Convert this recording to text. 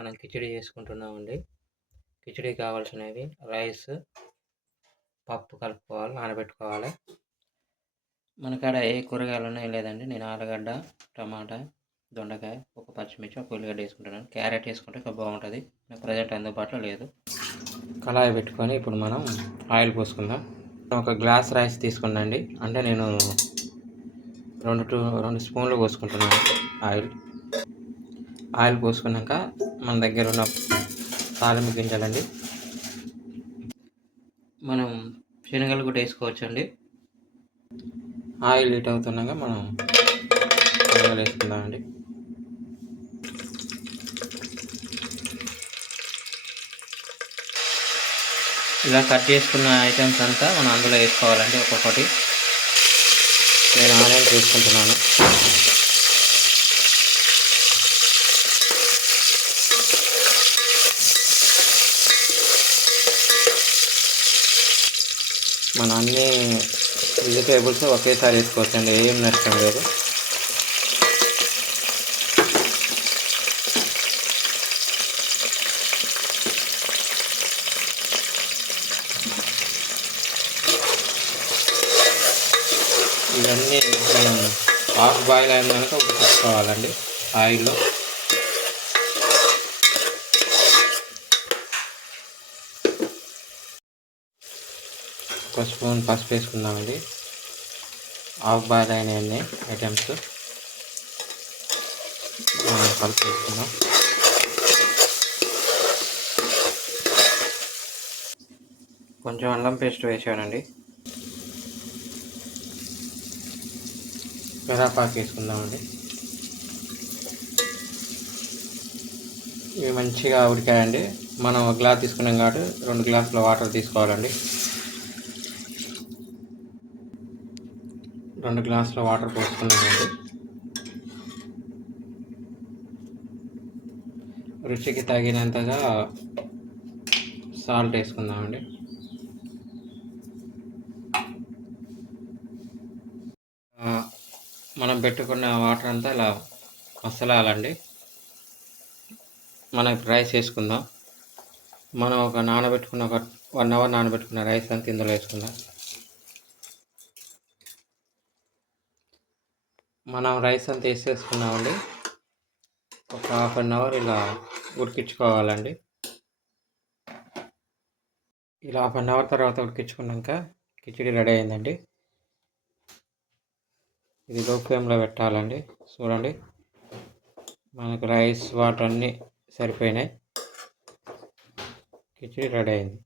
మనం కిచిడి చేసుకుంటున్నామండి. కిచిడి కావాల్సినవి రైస్, పప్పు కలుపుకోవాలి, నానబెట్టుకోవాలి. మన కాడ ఏ కూరగాయలు ఉన్నాయో లేదండి. నేను ఆలుగడ్డ, టమాటా, దొండకాయ, ఒక పచ్చిమిర్చి, ఒక ఉల్లిగడ్డ వేసుకుంటున్నాను. క్యారెట్ వేసుకుంటే ఇంకా బాగుంటుంది. నాకు ప్రజెంట్ అందుబాటులో లేదు. కళాయి పెట్టుకొని ఇప్పుడు మనం ఆయిల్ పోసుకుందాం. ఒక గ్లాస్ రైస్ తీసుకున్నాండి. అంటే నేను 2 స్పూన్లు పోసుకుంటున్నాను ఆయిల్ పోసుకున్నాక మన దగ్గర ఉన్న తాలింపు గింజలండి. మనం శనగలు కూడా వేసుకోవచ్చండి. ఆయిల్ హీట్ అవుతున్నాక మనం శనగలు వేసుకుందామండి. ఇలా కట్ చేసుకున్న ఐటమ్స్ అంతా మనం అందులో వేసుకోవాలండి ఒక్కొక్కటి. నేను ఆనియన్స్ వేసుకుంటున్నాను. మన అన్ని వెజిటేబుల్స్ ఒకేసారి వేసుకోవచ్చండి, ఏం నష్టం లేదు. ఇవన్నీ మనం హాఫ్ బాయిల్ అయిన కనుక ఉడికించుకోవాలండి ఆయిల్లో. ఒక స్పూన్ పసుపు వేసుకుందామండి. హాఫ్ బాయిల్ అయిన ఐటమ్స్ కలిపి వేసుకుందాం. కొంచెం అల్లం పేస్ట్ వేసానండి. కరివేపాకు వేసుకుందామండి. ఇవి మంచిగా ఉడికాయండి. మనం ఒక గ్లాస్ తీసుకున్నాం కాబట్టి 2 గ్లాసుల వాటర్ తీసుకోవాలండి. 2 గ్లాసుల వాటర్ పోసుకున్నామండి. రుచికి తగినంతగా సాల్ట్ వేసుకుందామండి. మనం పెట్టుకున్న వాటర్ అంతా ఇలా మసలాలండి. మనం రైస్ వేసుకుందాం. మనం ఒక 1 అవర్ నానబెట్టుకున్న రైస్ అంతా ఇందులో వేసుకుందాం. మనం రైస్ అంతా వేసేసుకున్నామండి. ఒక ½ అవర్ ఇలా ఉడికించుకోవాలండి. ఇలా ½ అవర్ తర్వాత ఉడికించుకున్నాక కిచిడి రెడీ అయిందండి. ఇది లో ఫ్లేమ్లో పెట్టాలండి. చూడండి, మనకు రైస్ వాటర్ అన్నీ సరిపోయినాయి. కిచిడి రెడీ అయింది.